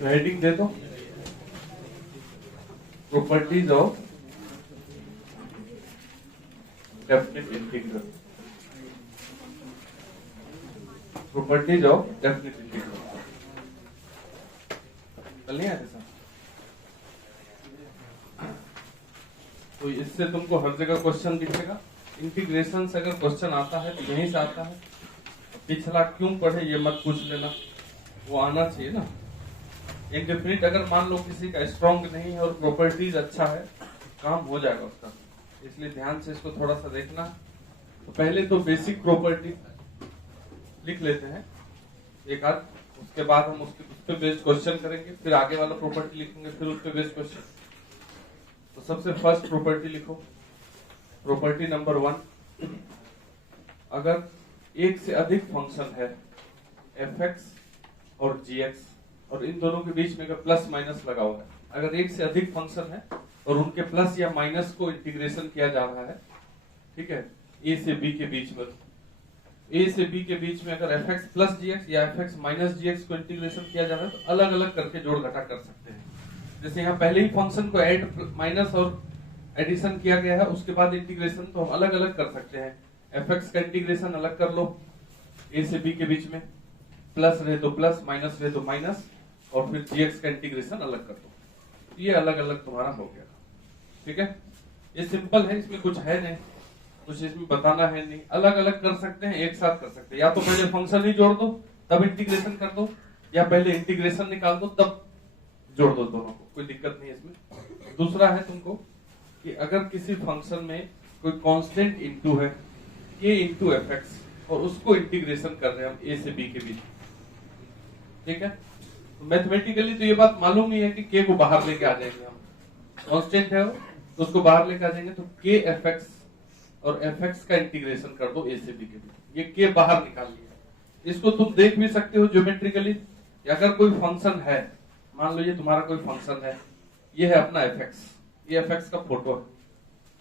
तो हेडिंग दे दो, properties of definite integral. Properties of definite integral कल नहीं आते सर? तो इससे तुमको हर जगह क्वेश्चन दिखेगा। इंटीग्रेशन से अगर क्वेश्चन आता है तो यहीं से आता है। पिछला क्यों पढ़े ये मत पूछ लेना, वो आना चाहिए ना। इंडेफिनिट अगर मान लो किसी का स्ट्रॉन्ग नहीं है और प्रॉपर्टीज अच्छा है, काम हो जाएगा उसका, इसलिए ध्यान से इसको थोड़ा सा देखना। तो पहले तो बेसिक प्रॉपर्टी लिख लेते हैं एक आध, उसके बाद हम उस पे बेस्ड क्वेश्चन करेंगे, फिर आगे वाला प्रॉपर्टी लिखेंगे, फिर उस पे बेस्ड क्वेश्चन। तो सबसे फर्स्ट प्रॉपर्टी लिखो, प्रॉपर्टी नंबर 1, अगर एक से अधिक फंक्शन है fx और gx और इन दोनों के बीच में अगर प्लस माइनस लगा हुआ है, अगर एक से अधिक फंक्शन है और उनके प्लस या माइनस को इंटीग्रेशन किया जा रहा है, ठीक है, a से b के बीच में, a से b के बीच में अगर fx प्लस gx या fx माइनस gx को इंटीग्रेशन किया जा रहा है तो अलग अलग करके जोड़ घटा कर सकते हैं। जैसे यहाँ पहले ही फंक्शन को ऐड माइनस और एडिशन किया गया है, उसके बाद इंटीग्रेशन तो हम अलग अलग कर सकते हैं। fx का इंटीग्रेशन अलग कर लो, a से b के बीच में प्लस रहे तो प्लस, माइनस रहे तो माइनस, और फिर gx का इंटीग्रेशन अलग कर दो। ये अलग अलग तुम्हारा हो गया, ठीक है। ये सिंपल है, इसमें कुछ है नहीं, कुछ इसमें बताना है नहीं। अलग अलग कर सकते हैं, एक साथ कर सकते हैं। या तो पहले फंक्शन ही जोड़ दो तब इंटीग्रेशन कर दो, या पहले इंटीग्रेशन निकाल दो तब जोड़ दो, दोनों को कोई दिक्कत नहीं है इसमें। दूसरा है तुमको कि अगर किसी फंक्शन में कोई कांस्टेंट इनटू है k इंटू fx और उसको इंटीग्रेशन कर रहे हैं हम a से b के बीच, ठीक है। तो मैथमेटिकली तो ये बात मालूम ही है कि k को बाहर लेके आ जाएंगे हम, कांस्टेंट है वो तो उसको बाहर लेके आ जाएंगे। तो k fx और fx का इंटीग्रेशन कर दो a से b के बीच, ये k बाहर निकाल लिया। इसको तुम देख भी सकते हो ज्योमेट्रिकली। अगर कोई फंक्शन है, मान लो ये तुम्हारा कोई फंक्शन है, ये है अपना fx, ये fx का फोटो है,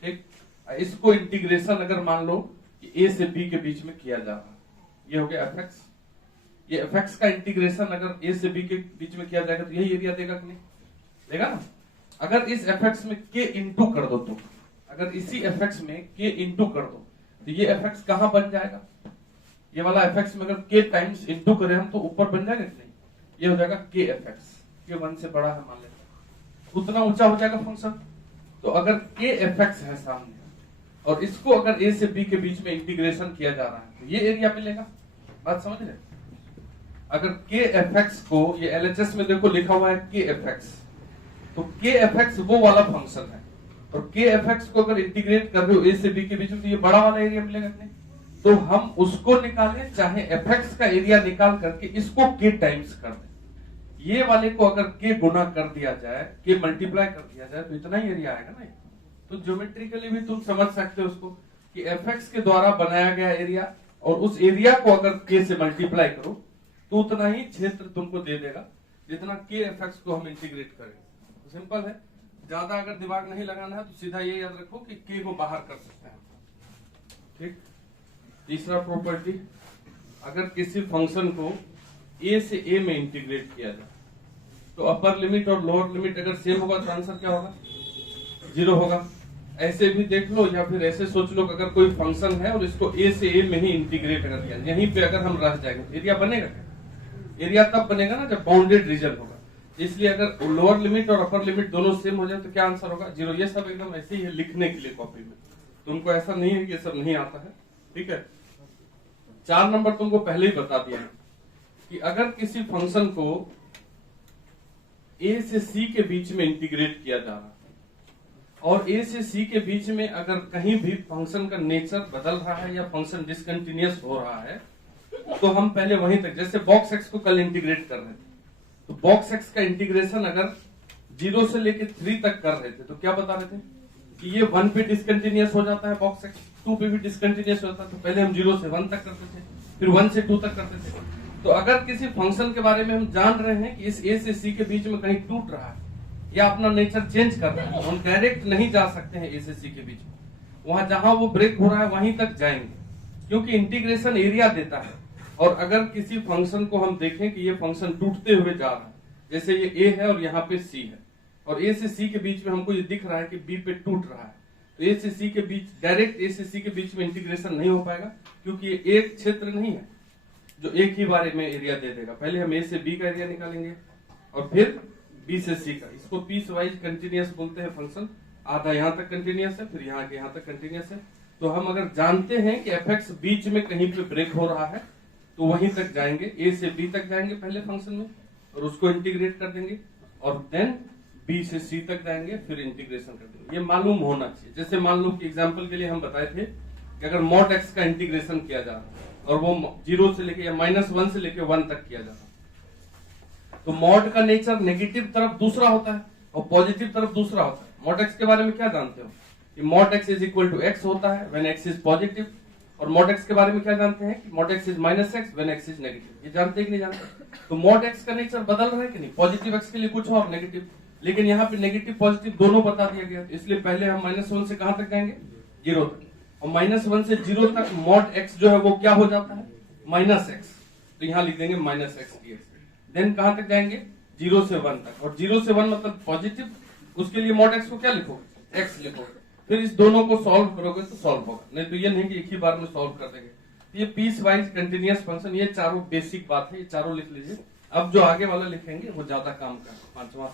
ठीक। इसको इंटीग्रेशन अगर मान लो कि a से b के बीच में किया जा रहा है, ये हो गया fx। ये fx का इंटीग्रेशन अगर a से b के बीच में किया जाएगा तो यही एरिया देगा कि नहीं देगा ना। अगर इस fx में k इंटू कर दो तुम, अगर इसी fx में k इंटू कर दो तो ये fx कहां बन जाएगा, ये वाला fx में अगर k टाइम्स इंटू करें हम तो ऊपर बन जाएगा कि नहीं, ये हो जाएगा k fx, k 1 से बड़ा है मान लेते हैं, उतना ऊंचा हो जाएगा फंक्शन। तो अगर k fx है सामने और इसको अगर a से b के बीच में इंटीग्रेशन किया जा रहा है तो ये एरिया मिलेगा। बात समझ रहे? अगर k fx को, ये LHS में देखो लिखा हुआ है k fx, तो k fx वो वाला फंक्शन है और k fx को अगर इंटीग्रेट कर रहे हो a से b के बीच में तो ये बड़ा वाला एरिया मिलेगा कि नहीं। तो हम उसको निकालें, चाहे fx का एरिया निकाल करके इसको k टाइम्स कर दें, ये वाले को अगर k गुना कर दिया जाए, k मल्टीप्लाई कर दिया जाए तो इतना ही एरिया आएगा ना। तो ज्योमेट्रिकली भी तुम समझ सकते हो उसको कि fx के द्वारा बनाया गया एरिया और उस एरिया को अगर k से मल्टीप्लाई करो तो उतना ही क्षेत्र तुमको दे देगा जितना k fx को हम इंटीग्रेट करेंगे। तो सिंपल है, ज्यादा अगर दिमाग नहीं लगाना है तो सीधा ये याद रखो कि k को बाहर कर सकते हैं, ठीक। तीसरा प्रॉपर्टी, अगर किसी फंक्शन को a से a में इंटीग्रेट किया जाए तो अपर लिमिट और लोअर लिमिट अगर सेम होगा तो आंसर क्या होगा, 0 होगा। ऐसे भी देख लो या फिर ऐसे सोच लो कि अगर कोई फंक्शन है और इसको a से a में ही इंटीग्रेट कर दिया, यहीं पे अगर हम रह जाएंगे एरिया बनेगा क्या? एरिया तब बनेगा ना जब बाउंडेड रीजन होगा। इसलिए अगर लोअर लिमिट और अपर लिमिट दोनों सेम हो जाए तो क्या आंसर होगा, 0। ये सब एकदम ऐसे ही है लिखने के लिए कॉपी में, तुमको ऐसा नहीं है कि ये सब नहीं आता है, ठीक है। 4 नंबर तुमको पहले ही बता दिया है कि अगर किसी फंक्शन को a से c के बीच में इंटीग्रेट किया जा रहा है और a से c के बीच में अगर कहीं भी फंक्शन का नेचर बदल रहा है या फंक्शन डिसकंटिन्यूअस हो रहा है तो हम पहले वहीं तक, जैसे बॉक्स x को कल इंटीग्रेट कर रहे थे तो बॉक्स x का इंटीग्रेशन अगर 0 से लेके 3 तक कर रहे थे तो क्या बता रहे थे कि ये 1 पे डिसकंटिन्यूअस हो जाता है, बॉक्स x 2 पे भी डिसकंटिन्यूअस होता है। तो पहले हम 0 से 1 तक करते थे, फिर 1 से 2 तक करते थे। तो अगर किसी फंक्शन के बारे में हम जान रहे हैं कि इस a से c के बीच में कहीं टूट रहा है या अपना नेचर चेंज कर रहा है, हम डायरेक्ट नहीं जा सकते हैं a से c के बीच में, वहां जहां वो ब्रेक हो रहा है वहीं तक जाएंगे क्योंकि इंटीग्रेशन एरिया देता है। और अगर किसी फंक्शन को हम देखें कि ये फंक्शन टूटते हुए जा रहा है जैसे ये ए है और यहाँ पे सी है, और ए से सी के बीच में हमको ये दिख रहा है कि बी पे टूट रहा है, तो ए से सी के बीच, डायरेक्ट ए से सी के बीच में इंटीग्रेशन नहीं हो पाएगा, क्योंकि ये एक क्षेत्र नहीं है जो एक ही बारे में एरिया दे देगा। पहले हम ए से बी का एरिया निकालेंगे और फिर बी से सी का। इसको पीस वाइज कंटिन्यूअस बोलते हैं फंक्शन। आधा यहाँ तक कंटिन्यूअस है, फिर यहाँ के यहाँ तक कंटिन्यूअस है। तो हम अगर जानते हैं कि एफ एक्स बीच में कहीं पे ब्रेक हो रहा है तो वहीं तक जाएंगे, ए से बी तक जाएंगे पहले फंक्शन में और उसको इंटीग्रेट कर देंगे, और देन बी से सी तक जाएंगे, फिर इंटीग्रेशन कर देंगे। ये मालूम होना चाहिए। जैसे मान लो कि एग्जांपल के लिए हम बताए थे कि अगर मॉड एक्स का इंटीग्रेशन किया जा रहा है और वो 0 से लेके या -1 से लेके 1 तक किया जा रहा है, तो मॉड का नेचर नेगेटिव तरफ दूसरा होता है और पॉजिटिव तरफ दूसरा होता है। मॉड एक्स के बारे में क्या जानते हो कि mod x is equal to x होता है व्हेन एक्स इज पॉजिटिव, और मॉड एक्स के बारे में क्या जानते हैं कि mod x is -x when x is negative. ये जानते हैं कि नहीं जानते? तो मॉड एक्स का नेचर बदल रहा है कि नहीं? पॉजिटिव एक्स के लिए कुछ और नेगेटिव, लेकिन यहाँ पे नेगेटिव पॉजिटिव दोनों बता दिया गया, इसलिए पहले हम -1 से कहां तक जाएंगे? 0 तक, और -1 से 0 तक मॉड एक्स जो है वो क्या हो जाता है? -x। तो यहाँ लिख देंगे -x dx। देन कहां तक जाएंगे? 0 से 1 तक, और 0 से 1 मतलब पॉजिटिव, उसके लिए मॉड एक्स को क्या लिखोगे? x लिखोगे। फिर इस दोनों को सॉल्व करोगे तो सॉल्व होगा, नहीं तो ये नहीं कि एक ही बार में सॉल्व कर देंगे। ये पीस वाइज कंटिन्यूअस फंक्शन, ये चारों बेसिक बात है, ये चारों लिख लीजिए। अब जो आगे वाला लिखेंगे वो ज्यादा काम का है, 5वां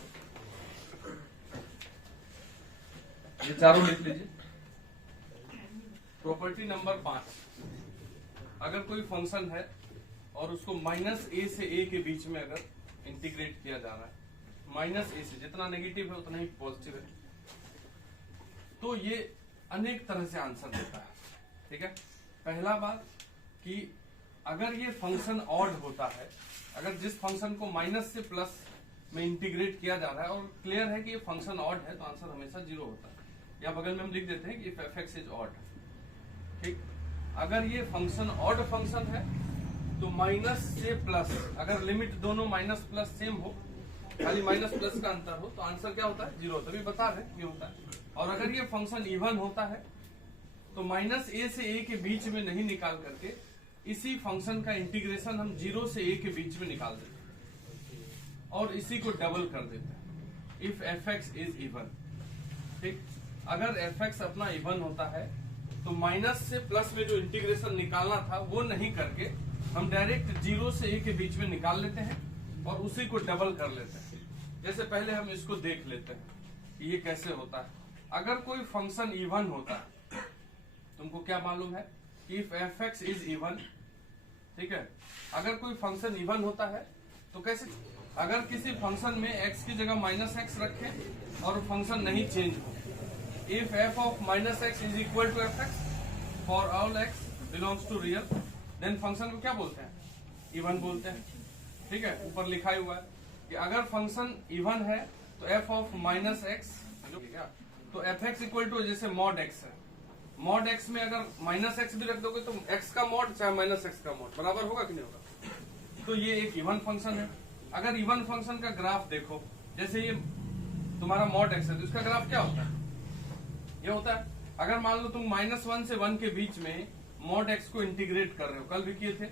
ये चारों लिख लीजिए। प्रॉपर्टी नंबर 5, अगर कोई फंक्शन है और उसको -a से a के बीच में अगर इंटीग्रेट किया जा रहा है, -a से, जितना नेगेटिव है उतना ही पॉजिटिव है, तो ये अनेक तरह से आंसर देता है। ठीक है, पहला बात कि अगर ये फंक्शन ऑड होता है, अगर जिस फंक्शन को माइनस से प्लस में इंटीग्रेट किया जा रहा है और क्लियर है कि ये फंक्शन ऑड है, तो आंसर हमेशा 0 होता है। या बगल में हम लिख देते हैं कि एफ एक्स इज ऑड। ठीक, अगर ये फंक्शन ऑड फंक्शन है तो माइनस से प्लस, अगर लिमिट दोनों माइनस प्लस सेम हो, खाली माइनस प्लस का अंतर हो, तो आंसर क्या होता है? 0 होता है। अभी बता रहे क्यों होता है। और अगर ये फंक्शन इवन होता है तो -a से a के बीच में नहीं निकाल करके इसी फंक्शन का इंटीग्रेशन हम 0 से a के बीच में निकाल देते हैं और इसी को डबल कर देते हैं, if F x is even. ठीक, अगर एफ एक्स अपना इवन होता है तो माइनस से प्लस में जो इंटीग्रेशन निकालना था वो नहीं करके हम डायरेक्ट 0 से a के बीच में निकाल लेते हैं और उसी को डबल कर लेते हैं। जैसे पहले हम इसको देख लेते हैं कि ये कैसे होता है। अगर कोई फंक्शन इवन होता है, तुमको क्या मालूम है कि if F x is even, ठीक है, अगर कोई फंक्शन इवन होता है तो कैसे, अगर किसी फंक्शन में x की जगह -x रखें और फंक्शन नहीं चेंज हो, if f of -x is equal to F X for all x belongs to real, then function को क्या बोलते हैं? इवन बोलते हैं। ठीक है, ऊपर लिखा हुआ है कि अगर फंक्शन इवन है तो f ऑफ -x, तो एफ एक्स इक्वल टू, जैसे मॉड x है, मॉड x में अगर -x भी रख दोगे तो x का मॉड चाहे -x का मॉड बराबर होगा कि नहीं होगा? तो ये एक इवन फंक्शन है। अगर इवन फंक्शन का ग्राफ देखो, जैसे ये तुम्हारा मॉड x है तो इसका ग्राफ क्या होता है? ये होता है, अगर मान लो तुम -1 से 1 के बीच में मॉड x को इंटीग्रेट कर रहे हो, कल भी किए थे,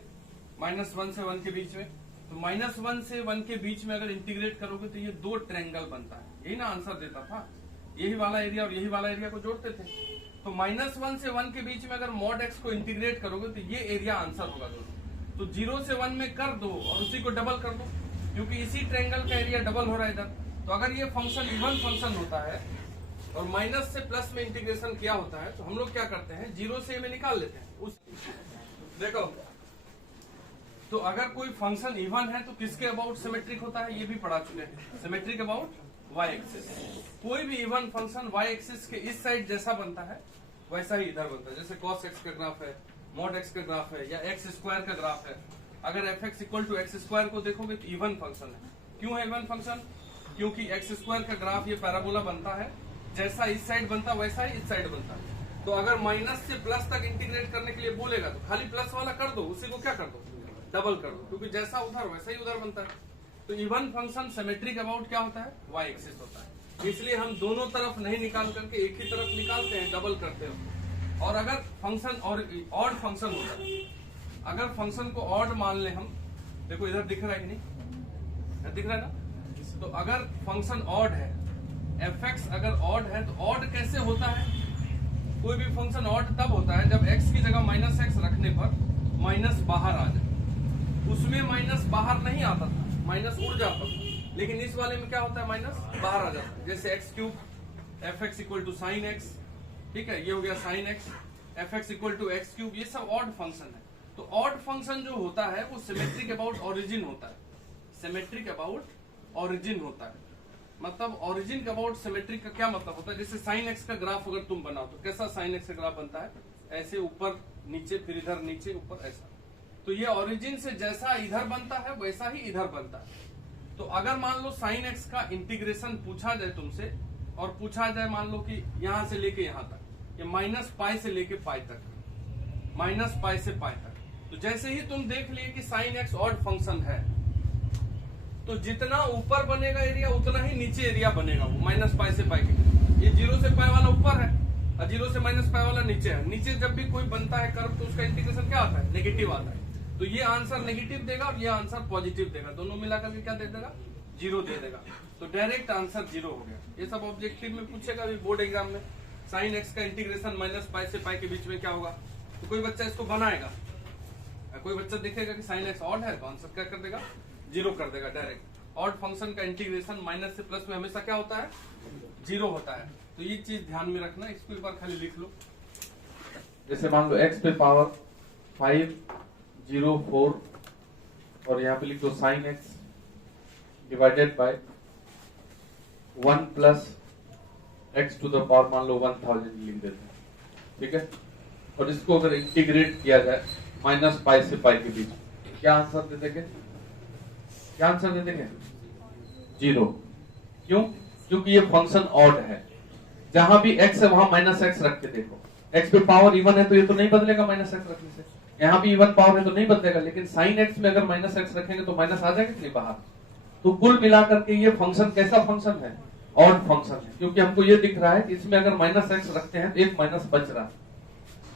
-1 से 1 के बीच में, तो -1 से 1 के बीच में अगर इंटीग्रेट करोगे तो ये 2 ट्रायंगल बनता है। यही ना आंसर देता था, यही वाला एरिया और यही वाला एरिया को जोड़ते थे। तो -1 से 1 के बीच में अगर मॉड x को इंटीग्रेट करोगे तो ये एरिया आंसर होगा दोनों। तो 0 से 1 में कर दो और उसी को डबल कर दो, क्योंकि इसी ट्रायंगल का एरिया डबल हो रहा है इधर। तो अगर ये फंक्शन इवन फंक्शन होता है और माइनस से प्लस में इंटीग्रेशन किया होता है, तो हम लोग क्या करते हैं? 0 से a में निकाल लेते हैं उस, देखो, तो अगर कोई फंक्शन इवन है तो किसके अबाउट सिमेट्रिक होता है? ये भी पढ़ा चुके हैं, सिमेट्रिक अबाउट y एक्सिस। कोई भी इवन फंक्शन y एक्सिस के इस साइड जैसा बनता है वैसा ही इधर बनता है। जैसे cos x का ग्राफ है, mod x का ग्राफ है, या x स्क्वायर का ग्राफ है। अगर F X equal to x square को देखोगे तो इवन फंक्शन है। क्यों है इवन फंक्शन? क्योंकि एक्स स्क्वायर का ग्राफ ये पैराबोला बनता है, जैसा इस साइड बनता वैसा ही इस साइड बनता है। तो अगर माइनस से प्लस तक इंटीग्रेट करने के लिए बोलेगा तो खाली प्लस वाला कर दो, उसी को क्या कर दो? डबल कर दो, क्योंकि जैसा उधर वैसा ही उधर बनता है। तो इवन फंक्शन सिमेट्रिक अबाउट क्या होता है? y एक्सिस होता है। इसलिए हम दोनों तरफ नहीं निकाल करके एक ही तरफ निकालते हैं, डबल करते हैं। और अगर फंक्शन और ऑड फंक्शन होता है, अगर फंक्शन को ऑड मान ले हम, देखो इधर दिख रहा है कि नहीं? दिख रहा है ना? तो अगर फंक्शन ऑड है, fx अगर ऑड है तो ऑड कैसे होता है? कोई भी फंक्शन ऑड तब होता है जब x की जगह -x रखने पर माइनस बाहर आ जाए। उसमें माइनस बाहर नहीं आता था, माइनस उड़ जाता था, लेकिन इस वाले में क्या होता है, माइनस बाहर आ जाता है। जैसे x³ fx equal to sine x, ठीक है, ये हो गया sine x, fx equal to x³, ये सब ऑड फंक्शन है। तो ऑड फंक्शन जो होता है वो सिमेट्रिक अबाउट ओरिजिन होता है, सिमेट्रिक अबाउट ओरिजिन होता है। मतलब ओरिजिन का अबाउट सिमेट्रिक का क्या मतलब होता है? जैसे साइन एक्स का ग्राफ अगर तुम बनाओ तो कैसा साइन एक्स का ग्राफ बनता है? ऐसे ऊपर नीचे, फिर इधर नीचे ऊपर, ऐसा। तो ये ओरिजिन से जैसा इधर बनता है वैसा ही इधर बनता है। तो अगर मान लो साइन एक्स का इंटीग्रेशन पूछा जाए तुमसे, और पूछा जाए मान लो कि यहां से लेके यहां तक, ये -π से लेके π तक, -π से π तक, तो जैसे ही तुम देख लिए कि साइन एक्स ऑड फंक्शन है, तो जितना ऊपर बनेगा एरिया उतना ही नीचे एरिया बनेगा वो, -π से π के। ये 0 से π वाला ऊपर है और 0 से -π वाला नीचे है। नीचे जब भी कोई बनता है कर्व तो उसका इंटीग्रेशन क्या आता है? नेगेटिव आता है। तो ये आंसर नेगेटिव देगा और ये आंसर पॉजिटिव देगा, दोनों मिलाकर के क्या दे देगा? 0 दे देगा। तो डायरेक्ट आंसर 0 हो गया। ये सब ऑब्जेक्टिव में पूछेगा अभी बोर्ड एग्जाम में। साइन एक्स का इंटीग्रेशन -π से π के बीच में क्या होगा? तो कोई बच्चा इसको बनाएगा, कोई बच्चा देखेगा कि साइन एक्स ऑड है तो आंसर क्या कर देगा? 0 कर देगा डायरेक्ट। ऑड फंक्शन का इंटीग्रेशन माइनस से प्लस में हमेशा क्या होता है? 0 होता है। तो ये चीज ध्यान में रखना, इसको एक बार खाली लिख लो। जैसे मान लो x पे पावर 5 0 4 और यहाँ पे लिख दो sine x divided by 1 plus x to the power मान लो 1000 लिख देते हैं, ठीक है। और इसको अगर इंटीग्रेट किया जाए -π से π के बीच, क्या आंसर दे देंगे? क्या आंसर दे देंगे? 0। क्यों? क्योंकि ये फंक्शन ऑड है। जहां भी x है वहां -x रख के देखो। x पे पावर इवन है तो ये तो नहीं बदलेगा -x रखने से, यहाँ भी इवन पावर है तो नहीं बदलेगा, लेकिन साइन x में अगर -x रखेंगे तो माइनस आ जाएगा कि नहीं बाहर। तो कुल मिलाकर के ये फंक्शन कैसा फंक्शन है? ऑड फंक्शन है, क्योंकि हमको ये दिख रहा है कि इसमें अगर -x रखते हैं तो एक माइनस बच रहा है,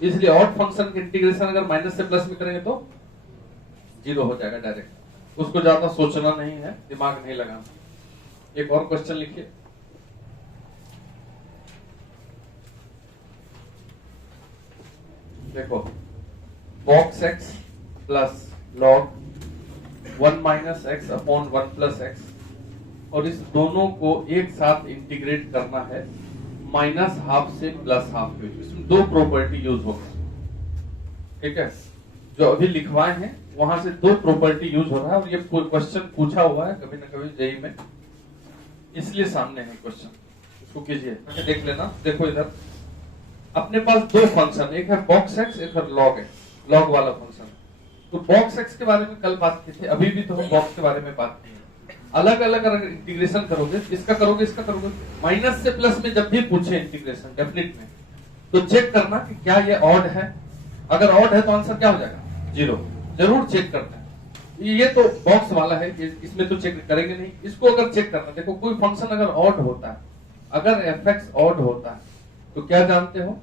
इसलिए ऑड फंक्शन के इंटीग्रेशन अगर माइनस से प्लस में करेंगे तो 0 हो जाएगा डायरेक्ट। उसको ज्यादा सोचना नहीं है, दिमाग नहीं लगाना। एक और क्वेश्चन लिखिए। देखो, box x plus log 1 minus x upon 1 plus x, और इस दोनों को एक साथ इंटीग्रेट करना है -½ से +½ के। इसमें दो प्रॉपर्टी यूज होगा, ठीक है। जो अभी लिखवाए हैं वहां से दो प्रॉपर्टी यूज हो रहा है, और ये क्वेश्चन पूछा हुआ है कभी ना कभी जेईई में, इसलिए सामने है क्वेश्चन। इसको कीजिए, देख लेना। देखो इधर अपने पास दो फंक्शन, एक है बॉक्स x, एक है लॉग x, लॉग वाला फंक्शन। तो बॉक्स x के बारे में कल बात की थी, अभी भी तो हम बॉक्स के बारे में बात की। अलग अलग अगर इंटीग्रेशन करोगे, इसका करोगे इसका करोगे, माइनस से प्लस में जब भी पूछे इंटीग्रेशन डेफिनेट में, तो चेक करना कि क्या ये ऑड है। अगर ऑड है तो आंसर क्या हो जाएगा? 0। जरूर चेक करना है। ये तो बॉक्स वाला है, इसमें तो चेक करेंगे नहीं, इसको अगर चेक करना। देखो, कोई फंक्शन अगर ऑड होता है, अगर fx ऑड होता है तो क्या जानते हो?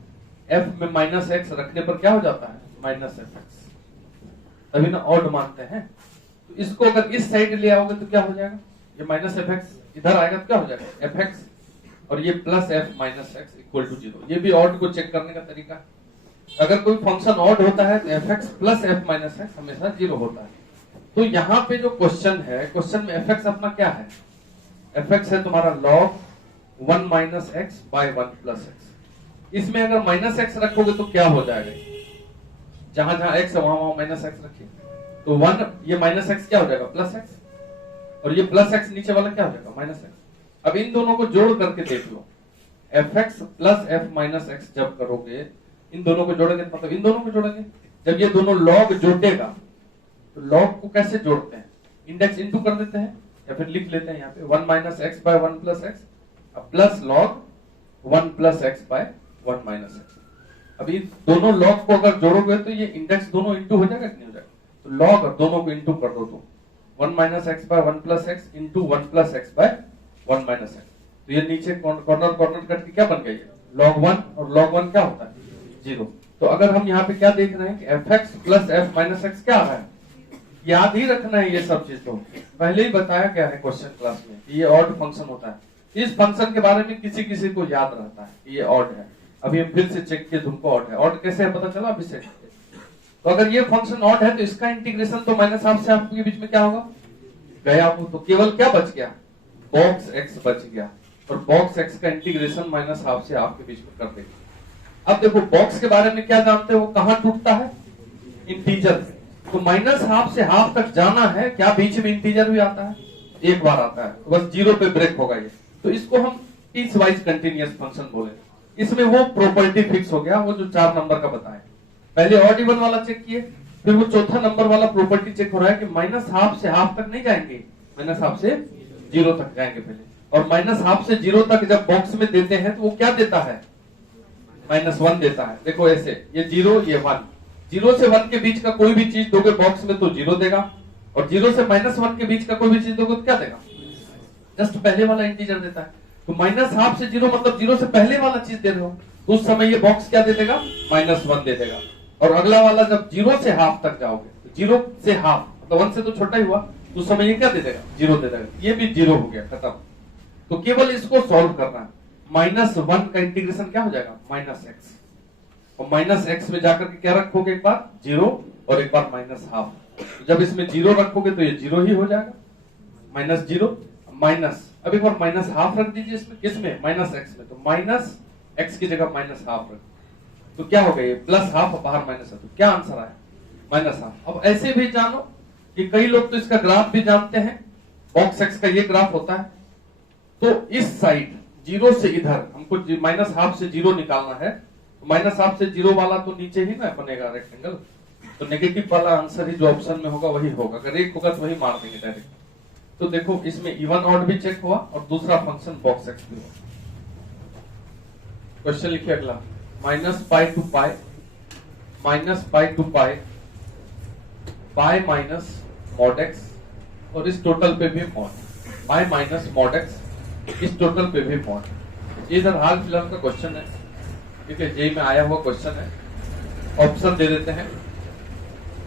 f में -x रखने पर क्या हो जाता है? -fx, तभी ना ऑड मानते हैं। तो इसको अगर इस साइड ले आओगे तो क्या हो जाएगा? ये -fx इधर आएगा तो क्या हो जाएगा? fx, और ये +f -x इक्वल टू 0। ये भी ऑड को चेक करने का तरीका। अगर कोई फंक्शन ऑड होता है तो fx + f - x हमेशा 0 होता है। तो यहाँ पे जो क्वेश्चन है, क्वेश्चन में fx अपना क्या है? fx है तुम्हारा log 1 - x by 1 + x। इसमें अगर -x रखोगे तो क्या हो जाएगा? जहां जहां x है वहां -x रखिए, तो 1 ये -x क्या हो जाएगा? +x, और ये +x नीचे वाला क्या हो जाएगा? -x। अब इन दोनों को जोड़ करके देख लो, fx + f - x जब करोगे, इन दोनों को जोड़ेंगे, मतलब इन दोनों को जोड़ेंगे। जब ये दोनों लॉग जोड़ेगा तो लॉग को कैसे जोड़ते हैं? इंडेक्स इनटू कर देते हैं, या फिर लिख लेते हैं यहाँ पे 1 - x by 1 + x plus log 1 + x by 1 - x। अब इन दोनों लॉग को अगर जोड़ोगे तो ये इंडेक्स दोनों इंटू हो जाएगा कि नहीं हो जाएगा? तो लॉग और दोनों को इंटू कर दो, तो 1 - x by 1 + x into 1 + x by 1 - x। तो ये नीचे कॉर्नर कट के क्या बन गया? log 1, और log 1 क्या होता है? 0। तो अगर हम यहाँ पे क्या देख रहे हैं कि fx + f - x क्या आ रहा है? याद ही रखना है ये सब चीज। तो पहले ही बताया गया है क्वेश्चन क्लास में, ये ऑड फंक्शन होता है। इस फंक्शन के बारे में किसी किसी को याद रहता है ये ऑड है। अभी हम फिर से चेक किए तुमको ऑड है। ऑड कैसे है पता चला अभी से? तो अगर ये फंक्शन ऑड है तो इसका इंटीग्रेशन तो माइनस हाफ से हाफ के बीच में क्या होगा, गया वो, तो केवल क्या बच गया, बॉक्स एक्स बच गया। और बॉक्स एक्स का इंटीग्रेशन माइनस हाफ से हाफ के बीच में कर देंगे। अब देखो बॉक्स के बारे में क्या जानते हो, वो कहां टूटता है, इंटीजर। तो माइनस हाफ से हाफ तक जाना है, क्या बीच में इंटीजर भी आता है, एक बार आता है, तो बस जीरो पे ब्रेक होगा ये। तो इसको हम पीस वाइज कंटिन्यूअस फंक्शन बोले। इसमें वो प्रॉपर्टी फिक्स हो गया, वो जो 4 नंबर का बताया। पहले ऑड इवन वाला चेक किए, फिर वो चौथा नंबर वाला प्रॉपर्टी चेक हो रहा है कि माइनस हाफ से हाफ तक नहीं जाएंगे, माइनस हाफ से जीरो तक जाएंगे पहले। और माइनस हाफ से जीरो तक जब बॉक्स में देते हैं तो वो क्या देता है, -1 देता है। देखो ऐसे, ये 0 ये 1, 0 से 1 के बीच का कोई भी चीज दोगे बॉक्स में तो 0 देगा, और 0 से -1 के बीच का कोई भी चीज दोगे तो क्या देगा, जस्ट पहले वाला इंटीजर देता है। तो माइनस हाफ से 0 मतलब 0 से पहले वाला चीज दे रहे हो, तो उस समय ये बॉक्स क्या दे देगा, -1 दे देगा। और अगला वाला जब 0 से हाफ तक जाओगे, तो 0 से हाफ मतलब 1 से तो छोटा ही हुआ, तो उस समय ये क्या दे देगा, 0 दे देगा। ये भी 0 हो गया, खत्म। तो केवल इसको सॉल्व करना है। -1 का इंटीग्रेशन क्या हो जाएगा, -x, और -x में जाकर के क्या रखोगे, एक बार 0 और एक बार -हाफ। तो जब इसमें 0 रखोगे तो ये 0 ही हो जाएगा, -0 माइनस, अब एक बार -हाफ रख दीजिए इसमें, किसमें, -x में, तो -x की जगह -हाफ रख, तो क्या हो गया, ये +हाफ और बाहर माइनस है, तो क्या आंसर आया, -हाफ। अब ऐसे भी जानो कि कई लोग तो इसका ग्राफ भी जानते हैं, बॉक्स एक्स का ये ग्राफ होता है। तो इस साइड 0 से इधर हमको -हाफ से 0 निकालना है, तो -हाफ से 0 वाला तो नीचे ही ना बनेगा रेक्टेंगल, तो नेगेटिव वाला आंसर ही जो ऑप्शन में होगा वही होगा। अगर एक होगा तो वही मार देंगे डायरेक्ट। तो देखो इसमें इवन ऑड भी चेक हुआ और दूसरा फंक्शन बॉक्स एक्स भी हुआ। क्वेश्चन लिखिए अगला, -π to π, -π to π, π minus mod x, और इस टोटल पे भी mod, π माइनस mod x, इस टोटल पे भी mod। ये इधर हाल फिलहाल का क्वेश्चन है, ठीक है, जेई में आया हुआ क्वेश्चन है। ऑप्शन दे देते हैं,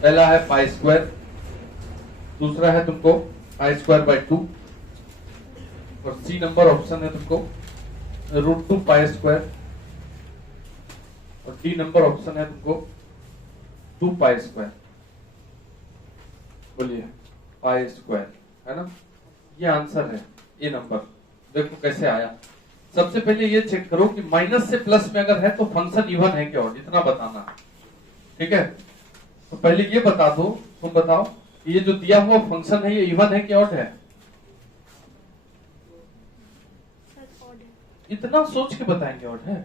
पहला है π², दूसरा है तुमको π²/2, और सी नंबर ऑप्शन है तुमको √2 π², और डी नंबर ऑप्शन है तुमको 2 π²। बोलिए π², है ना, ये आंसर है। ये नंबर देखो कैसे आया। सबसे पहले ये चेक करो कि माइनस से प्लस में अगर है तो फंक्शन इवन है क्या, और इतना बताना, ठीक है। तो पहले ये बता दो, तुम बताओ ये जो दिया हुआ फंक्शन है ये इवन है क्या, ऑड है? इतना सोच के बताएंगे ऑड है।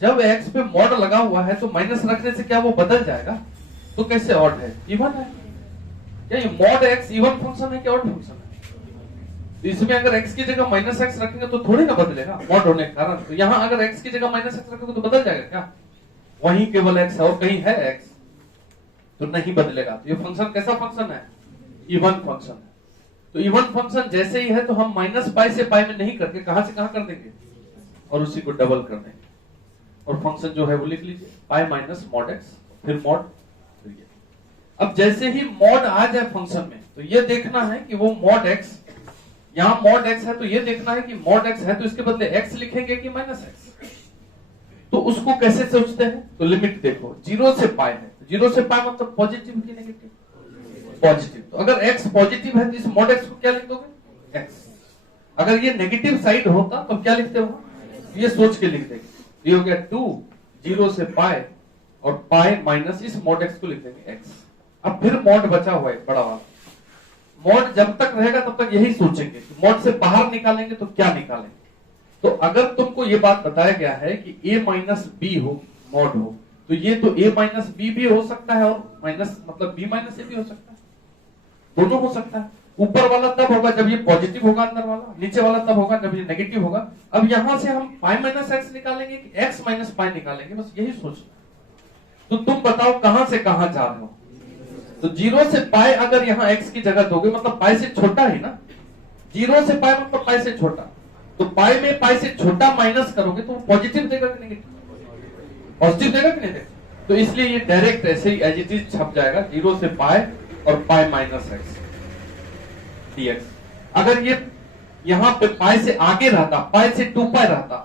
जब x पे मॉड लगा हुआ है तो माइनस रखने से क्या वो बदल जाएगा, तो कैसे ऑड है, इवन है क्या? ये मॉड x इवन फंक्शन है क्या, ऑड फंक्शन है? तो इसमें अगर x की जगह -x रखेंगे तो थोड़ी ना बदलेगा मॉड होने के कारण। तो यहाँ अगर x की जगह -x रखोगे तो बदल जाएगा क्या? वहीं केवल x है और कहीं है x, तो नहीं बदलेगा। तो ये फंक्शन कैसा फंक्शन है, इवन फंक्शन है। तो इवन फंक्शन जैसे ही है तो हम -π से π में नहीं करके कहां से कहां कर देंगे, और उसी को डबल कर देंगे, और फंक्शन जो है वो लिख लीजिए π माइनस mod x, फिर mod। अब जैसे ही mod आ जाए फंक्शन में तो ये देखना है कि वो mod x, यहाँ mod x है तो ये देखना है कि mod x है तो इसके बदले x लिखेंगे कि -x। तो उसको कैसे सोचते हैं, तो लिमिट देखो 0 से π है, 0 से π मतलब पॉजिटिव की नेगेटिव, पॉजिटिव। तो अगर x पॉजिटिव है तो इस mod x को क्या लिख दोगे, x। अगर ये नेगेटिव साइड होता तो क्या लिखते हो, ये सोच के लिख देंगे। ये हो गया 2, 0 से π, और π माइनस इस mod x को लिख देंगे x। अब फिर mod बचा हुआ है बड़ा वाला, mod जब तक रहेगा तब तक यही सोचेंगे, mod से बाहर निकालेंगे तो क्या निकालेंगे। तो अगर तुमको ये बात बताया गया है कि a माइनस b हो, mod हो, तो ये तो a माइनस b भी हो सकता है और माइनस मतलब b माइनस a भी हो सकता है, दोनों हो सकता है। ऊपर वाला तब होगा जब ये पॉजिटिव होगा अंदर वाला, नीचे वाला तब होगा जब ये नेगेटिव होगा। अब यहां से हम π माइनस x निकालेंगे कि x माइनस π निकालेंगे, बस यही सोचना। तो तुम बताओ कहां से कहां जा रहे हो। तो 0 से π अगर यहाँ x की जगह दोगे मतलब π से छोटा ही ना, 0 से π मतलब π से छोटा, तो π में π से छोटा माइनस करोगे तो पॉजिटिव देगा कि नेगेटिव, पॉजिटिव देगा कि नहीं देगा। तो इसलिए ये डायरेक्ट ऐसे ही एज इट इज छप जाएगा, 0 से π और पाई माइनस एक्स डीएक्स। अगर ये यहां पे पाई से आगे रहता, पाई से 2 पाई रहता,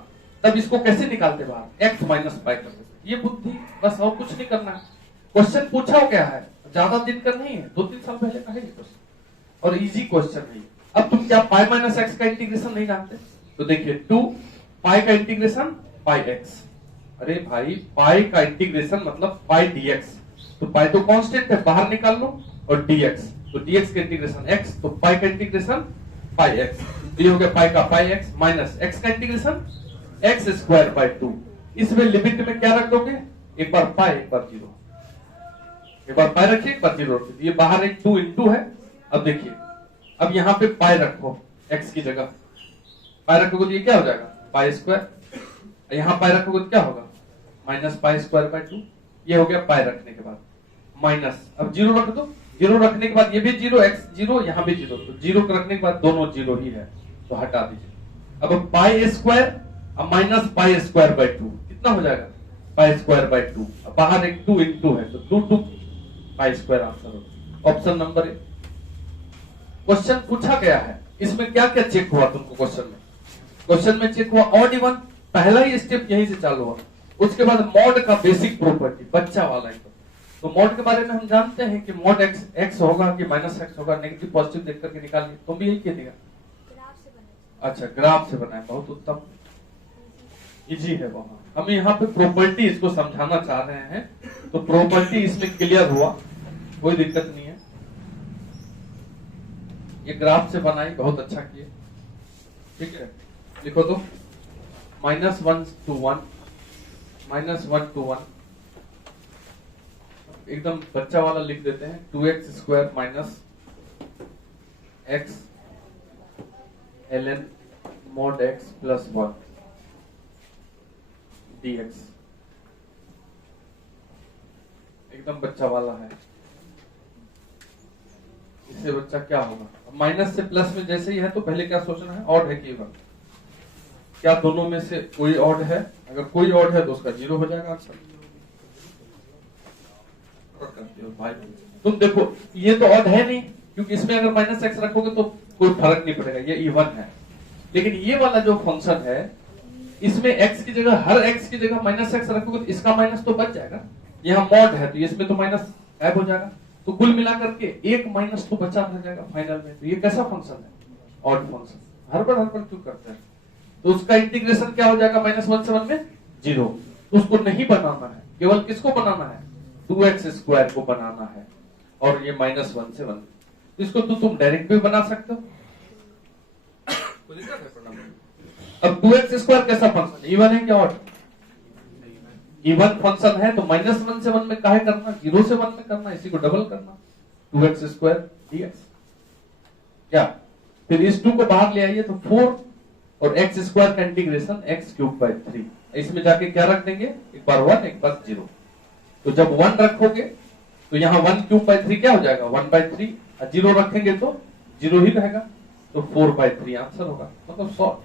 तब इसको कैसे निकालते बाहर, एक्स माइनस पाई कर देते। ये बुद्धि, बस और कुछ नहीं करना है। क्वेश्चन पूछा हो गया है, ज्यादा दिन का नहीं है, 2-3 साल पहले का है ये क्वेश्चन, और इजी क्वेश्चन है। अब तुम क्या पाई माइनस एक्स का इंटीग्रेशन नहीं जानते? तो देखिए 2 पाई का इंटीग्रेशन पाई एक्स। अरे भाई पाई का इंटीग्रेशन मतलब पाई डीएक्स, तो पाई तो कांस्टेंट है, बाहर निकाल लो, और डीएक्स, तो डीएक्स का इंटीग्रेशन एक्स, तो पाई का इंटीग्रेशन पाई एक्स। ये हो गया पाई का पाई एक्स माइनस एक्स का इंटीग्रेशन एक्स स्क्वायर बाय 2। इसमें लिमिट में क्या रख दोगे, एक बार पाई एक बार जीरो, एक बार पाई रखिए एक बार जीरो रखिए। ये बाहर एक 2 इंटू है। अब देखिए, अब यहाँ पे पाई रखो एक्स की जगह, पाई रखोगे तो ये क्या हो जाएगा, पाई स्क्वायर। यहाँ पाई रखोगे तो क्या होगा, माइनस पाई स्क्वायर बाय 2। ये हो गया पाई रखने के बाद माइनस, अब जीरो रख दो, जीरो रखने के बाद ये भी जीरो, एक्स जीरो, यहाँ भी जीरो, तो जीरो रखने के बाद दोनों जीरो ही है, तो हटा दीजिए। अब पाई स्क्वायर अब माइनस पाई स्क्वायर बाय 2 कितना हो जाएगा, पाई स्क्वायर बाय 2। अब बाहर एक 2 इंटू है, तो 2 पाई स्क्वायर आंसर होगा। Option number A. क्वेश्चन पूछा गया है, इसमें क्या क्या चेक हुआ तुमको क्वेश्चन में? क्वेश्चन में चेक हुआ ऑड इवन, पहला ही स्टेप यहीं से चालू हुआ। उसके बाद मॉड का बेसिक प्रॉपर्टी, बच्चा वाला एकदम। तो मॉड के बारे में हम जानते हैं कि मॉड एक्स एक्स होगा कि माइनस एक्स होगा, नेगेटिव पॉजिटिव देख करके निकालिए। तुम भी यही किया देगा? अच्छा, ग्राफ से बनाए, बहुत उत्तम, इजी है वहां। हम यहाँ पे प्रॉपर्टी इसको समझाना चाह रहे हैं, तो प्रॉपर्टी इसमें क्लियर हुआ, कोई दिक्कत नहीं है। ये ग्राफ से बनाई, बहुत अच्छा किए, ठीक है। लिखो तो -1 to 1, -1 to 1, एकदम बच्चा वाला लिख देते हैं। 2x square minus x ln mod x plus 1 dx, एकदम बच्चा वाला है। इससे बच्चा क्या होगा, माइनस से प्लस में जैसे ही है, तो पहले क्या सोचना है, ऑड है कि इवन। क्या दोनों में से कोई ऑड है? अगर कोई ऑड है तो उसका जीरो हो जाएगा आंसर। भाई तुम देखो, ये तो ऑड है नहीं, क्योंकि इसमें अगर माइनस एक्स रखोगे तो कोई फर्क नहीं पड़ेगा, ये इवन है। लेकिन ये वाला जो फंक्शन है, इसमें एक्स की जगह, हर एक्स की जगह माइनस एक्स रखोगे तो इसका माइनस तो बच जाएगा। यहाँ मॉड है तो इसमें तो माइनस गायब हो जाएगा, तो कुल मिलाकर के एक माइनस तो बचा रह जाएगा फाइनल में। तो ये कैसा फंक्शन है, ऑड फंक्शन। हर बार क्यों करते हैं? तो उसका इंटीग्रेशन क्या हो जाएगा, -1 से 1 में 0। उसको नहीं बनाना है, केवल किसको बनाना है, 2x स्क्वायर को बनाना है, और ये -1 से 1। इसको तो तुम डायरेक्ट भी बना सकते हो। अब 2x स्क्वायर कैसा फंक्शन, इवन है क्या ऑड? इवन फंक्शन है, तो -1 से 1 में काहे करना, 0 से 1 में करना, इसी को डबल करना, 2x स्क्वायर dx। क्या फिर इस 2 को बाहर ले आइए, तो 4 और x स्क्वायर का इंटीग्रेशन x क्यूब बाय 3। इसमें जाके क्या रख देंगे, एक बार 1 एक बार 0। तो जब 1 रखोगे तो यहाँ 1 क्यूब बाय 3 क्या हो जाएगा, 1/3, और 0 रखेंगे तो 0 ही रहेगा, तो 4/3 आंसर होगा, मतलब 100।